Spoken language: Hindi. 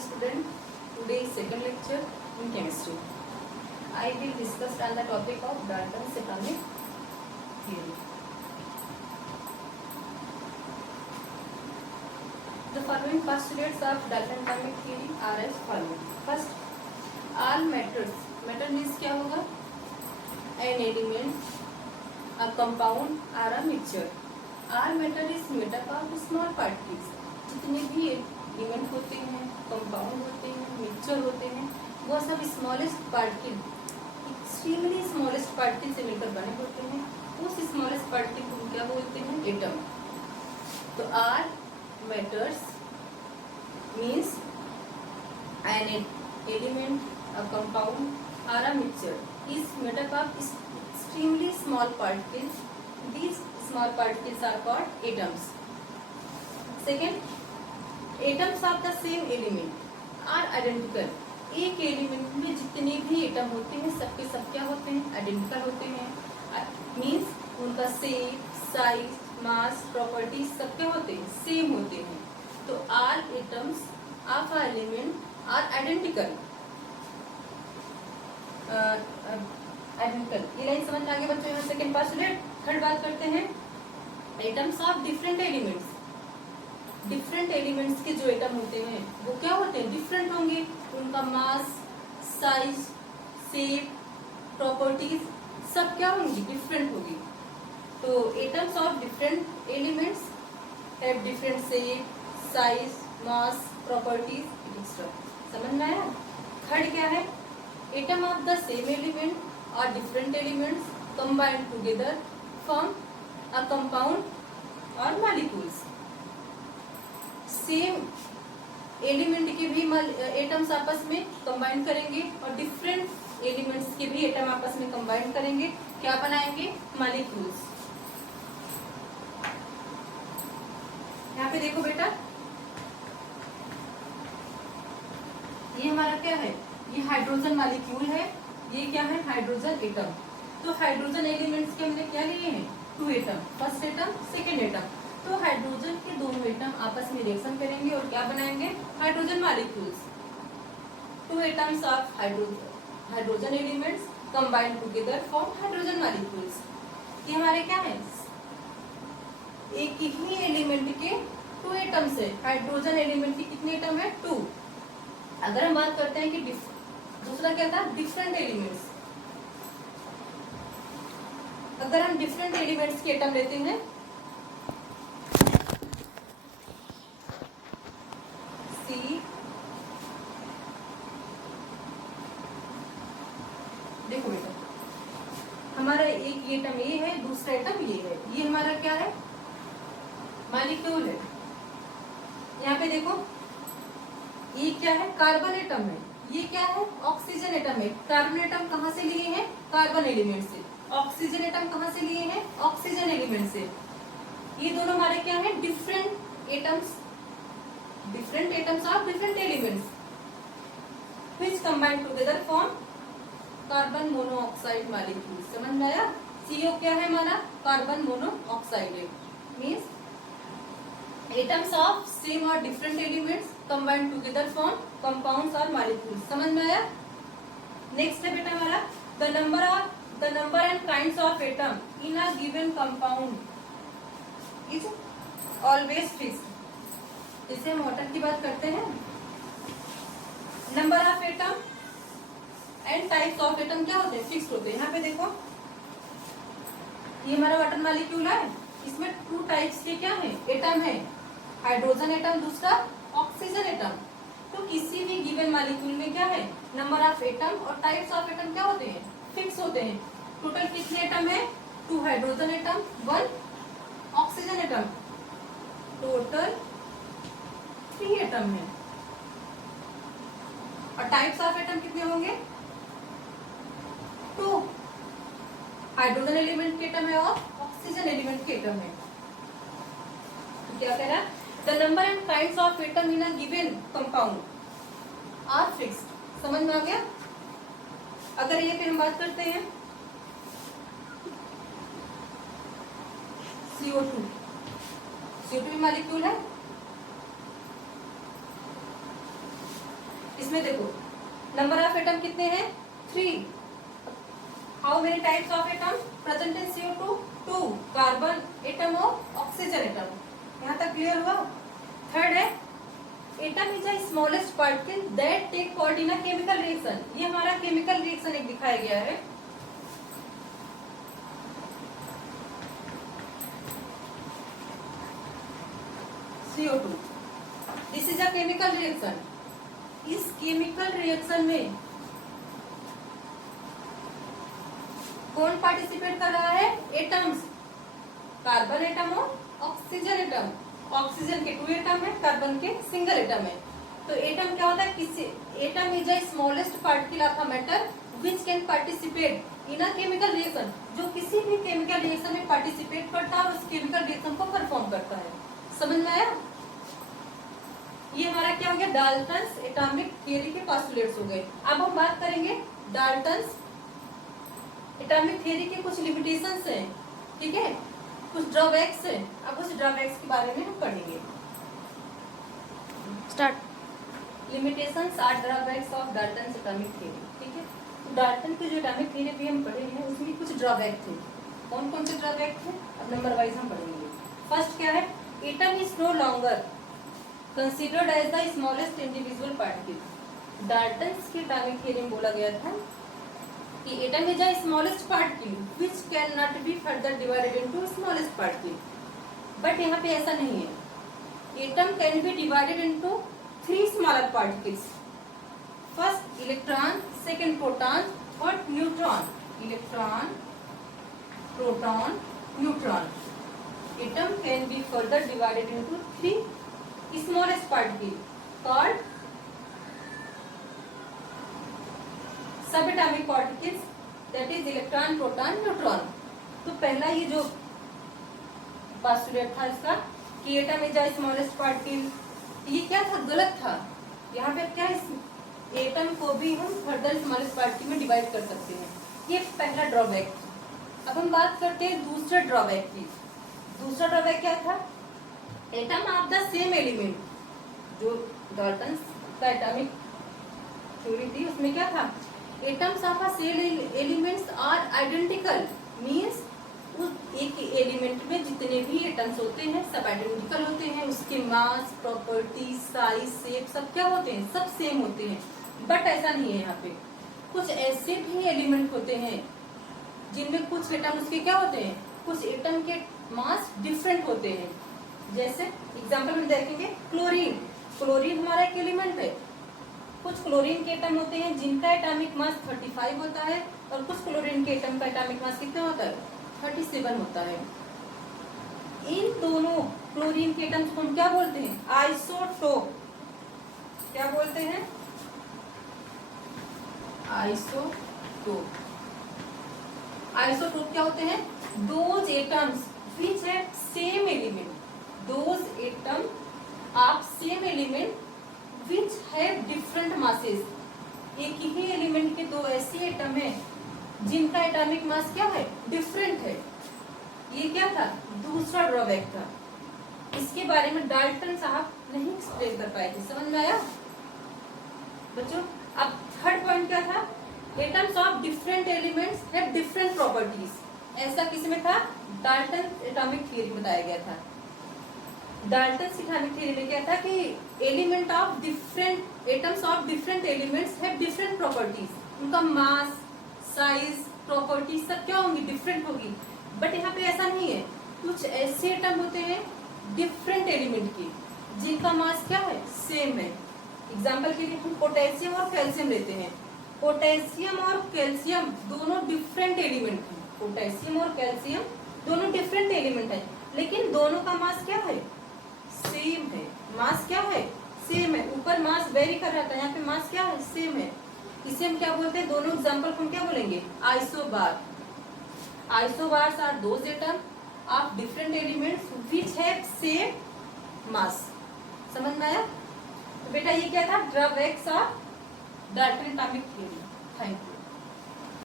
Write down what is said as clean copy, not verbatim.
student. Today is second lecture in chemistry. I will discuss on the topic of Dalton's atomic theory. The following postulates of Dalton's atomic theory are as follows. First, all matters. Matter means क्या होगा? An element, a compound or a mixture. All matter is made up of small particles. जितने भी एलिमेंट होते हैं, कंपाउंड होते हैं, मिक्सचर होते हैं, वो सब smallest particle, extremely smallest particle से मिलकर बने होते हैं. उस स्मॉलेस्ट पार्टिकल को क्या बोलते हैं? एटम. तो are matters means an element, a compound और a mixture is made up of extremely small particles. These small particles are called atoms. Second, atoms of the same element are identical. एक एलिमेंट में जितने भी एटम होते हैं सबके सब क्या होते हैं? आइडेंटिकल होते हैं. मीन्स उनका शेप, साइज, मास, प्रॉपर्टीज सब क्या होते हैं? सेम होते हैं. तो all atoms of a element are identical. Identical. ये लाइन समझ में आ गया बच्चों? यहाँ सेकेंड पोस्टुलेट. थर्ड बात करते हैं atoms of different elements. Different elements के जो एटम होते हैं वो क्या होते हैं? डिफरेंट होंगे. उनका मास, साइज, शेप, प्रॉपर्टीज सब क्या होंगी? डिफरेंट होगी. तो atoms of different elements have different shape, size, mass, properties etcetera. समझ में आया? थर्ड क्या है? Atom of the same element और different elements combined together form a compound or molecules. Same element के भी एटम्स आपस में कंबाइन करेंगे और डिफरेंट एलिमेंट्स के भी एटम आपस में कंबाइन करेंगे. क्या बनाएंगे? मॉलिक्यूल्स. यहाँ पे देखो बेटा, ये हमारा क्या है? ये हाइड्रोजन मॉलिक्यूल है. ये क्या है? Hydrogen atom. तो हाइड्रोजन एलिमेंट्स के हमने क्या लिए हैं? 2 atom. First atom, second atom. तो हाइड्रोजन के दोनों एटम आपस में रिएक्शन करेंगे और क्या बनाएंगे? Hydrogen molecules. 2 atoms of hydrogen elements combine together form hydrogen molecules. ये हमारे क्या है? एक ही एलिमेंट के 2 एटम्स है. हाइड्रोजन एलिमेंट के कितने एटम है? 2. अगर हम बात करते हैं कि दूसरा क्या था? Different elements. अगर हम डिफरेंट एलिमेंट्स के एटम लेते हैं, सी, देखो बेटा, हमारा एक एटम ये है, दूसरा एटम ये है. ये हमारा क्या है? मॉलिक्यूल है. यहाँ पे देखो, ये क्या है? कार्बन एटम है. ये क्या है? ऑक्सीजन एटम है. कार्बन एटम कहाँ से लिए हैं? कार्बन एलिमेंट से. ऑक्सीजन एटम कहाँ से लिए हैं? ऑक्सीजन एलिमेंट से. ये दोनों हमारे क्या है? Different atoms. Different atoms of different elements which combine together form carbon monoxide molecule. समझ में आया? CO क्या है हमारा? कार्बन मोनोऑक्साइड है. मीन्स एटम्स ऑफ सेम और different elements combine together form compounds और मॉलिक्यूल्स. समझ में आया? नेक्स्ट है बेटा हमारा the number and kinds of atom in a given compound is always fixed. इसे हम वाटर की बात करते हैं. Number of atom and types of atom क्या होते हैं? फिक्स्ड होते हैं. यहाँ पे देखो, ये हमारा वाटर मॉलिक्यूल है. इसमें 2 टाइप्स के क्या है? एटम है. हाइड्रोजन एटम, दूसरा ऑक्सीजन एटम. तो किसी भी गिवन मॉलिक्यूल में क्या है? नंबर ऑफ एटम और टाइप्स ऑफ एटम क्या होते हैं? फिक्स होते हैं. टोटल कितने एटम है? 2 hydrogen atom, 1 oxygen atom. Total 3 atom है. और टाइप्स ऑफ एटम कितने होंगे? 2 हाइड्रोजन एलिमेंट के एटम है और ऑक्सीजन एलिमेंट के एटम है. तो क्या कह रहा है? The number and kinds of atom in a given compound are fixed. समझ में आ गया? अगर ये पे हम बात करते हैं CO2. CO2 भी मॉलिक्यूल है. इसमें देखो नंबर ऑफ एटम कितने हैं 3। How many types of atom present in CO2 2 carbon atom और ऑक्सीजन एटम। यहाँ तक क्लियर हुआ। थर्ड है atom is a smallest particle that take part in a chemical reaction. ये हमारा केमिकल रिएक्शन एक दिखाया गया है। CO2 this is a chemical reaction. इस केमिकल रिएक्शन में कौन पार्टिसिपेट कर रहा है एटम्स, कार्बन एटम और ऑक्सीजन एटम। ऑक्सीजन के 2 एटम है, कार्बन के सिंगल एटम है। तो एटम क्या होता है, किसी atom is a smallest particle of a matter which can participate in a chemical reaction, जो किसी भी केमिकल रिएक्शन में पार्टिसिपेट करता है और उस केमिकल रिएक्शन को परफॉर्म करता है। समझ में आया। ये हमारा क्या हो गया डाल्टन्स एटॉमिक थ्योरी के पोस्टुलेट्स हो गए। अब हम बात करेंगे डाल्टन्स एटॉमिक थ्योरी के कुछ लिमिटेशंस हैं, ठीक है, कुछ ड्रॉबैक्स हैं। अब उस ड्रॉबैक्स के बारे में हम पढ़ेंगे। Start. Limitations are drawbacks of Dalton's atomic theory. ठीक है, तो डाल्टन की जो एटॉमिक थ्योरी भी हम पढ़े हैं उसमें कुछ ड्रॉबैक थे। कौन कौन से ड्रॉबैक थे अब नंबर वाइज हम पढ़ेंगे। फर्स्ट क्या है, atom is no longer considered as the smallest individual particle. Dalton's की एटॉमिक थ्योरी में बोला गया था कि atom is a smallest particle which can not be further divided into smallest particle. But यहाँ पे ऐसा नहीं है। Atom can be divided into 3 smaller particles. First electron, second proton, third neutron. Electron, proton, neutron. Atom can be further divided into 3 smallest particle called subatomic particles, that is electron, proton, neutron। तो पहला ये जो पोस्टुलेट था इसका कि atom is a smallest particle, ये क्या था, गलत था। यहाँ पे क्या है, एटम को भी हम फर्दर स्मॉलेस्ट पार्टिकल में डिवाइड कर सकते हैं। ये पहला ड्रॉबैक। अब हम बात करते हैं दूसरे ड्रॉबैक की। दूसरा ड्रॉबैक क्या था, atom of the same element. जो डाल्टन का एटॉमिक थ्योरी थी उसमें क्या था, atoms of a same elements are identical, means उस एक एलिमेंट में जितने भी एटम्स होते हैं सब आइडेंटिकल होते हैं। उसके मास, प्रॉपर्टी, साइज, शेप सब क्या होते हैं, सब सेम होते हैं। बट ऐसा नहीं है। यहाँ पे कुछ ऐसे भी एलिमेंट होते हैं जिनमें कुछ एटम उसके क्या होते हैं, कुछ एटम के मास डिफरेंट होते हैं। जैसे एग्जांपल में देखेंगे क्लोरीन। क्लोरीन हमारा एक एलिमेंट है। कुछ क्लोरीन के एटम होते हैं जिनका एटॉमिक मास 35 होता है और कुछ क्लोरीन के एटम का एटॉमिक मास कितना होता है, 37 होता है। इन दोनों क्लोरीन के एटम्स को हम क्या बोलते हैं, आइसोटोप। क्या बोलते हैं, आइसोटोप। आइसोटोप क्या होते हैं, those atoms which have same element, those atom of same element which have different masses। एक ही एलिमेंट के दो ऐसे एटम हैं जिनका एटॉमिक मास क्या है, डिफरेंट है। ये क्या था, दूसरा ड्रॉबैक था। इसके बारे में डाल्टन साहब नहीं एक्सप्लेन कर पाए थे। समझ में आया बच्चों। अब थर्ड पॉइंट क्या था, atoms of different elements have different properties. ऐसा किसमें था, डाल्टन एटॉमिक थ्योरी बताया गया था। डाल्टन एटॉमिक थ्योरी में क्या था कि element of different atoms of different elements have different properties. उनका मास, साइज, प्रॉपर्टीज सब क्या होंगी, डिफरेंट होगी। बट यहाँ पे ऐसा नहीं है। कुछ ऐसे एटम होते हैं डिफरेंट एलिमेंट के जिनका मास क्या है, सेम है। एग्जाम्पल के लिए हम पोटेशियम और कैल्शियम लेते हैं। पोटेशियम और कैल्शियम दोनों डिफरेंट एलिमेंट हैं। पोटेशियम और कैल्शियम दोनों डिफरेंट एलिमेंट है, लेकिन दोनों का मास क्या है, सेम है। मास क्या है, सेम है। ऊपर मास वेरी कर रहा था, यहाँ पे मास क्या है, सेम है। इसे हम क्या बोलते हैं, दोनों एग्जांपल हम क्या बोलेंगे, isobar. Isobars are those atom of different elements which have same mass. समझ में आया। तो बेटा ये क्या था, drawbacks of Dalton atomic theory. Thank you.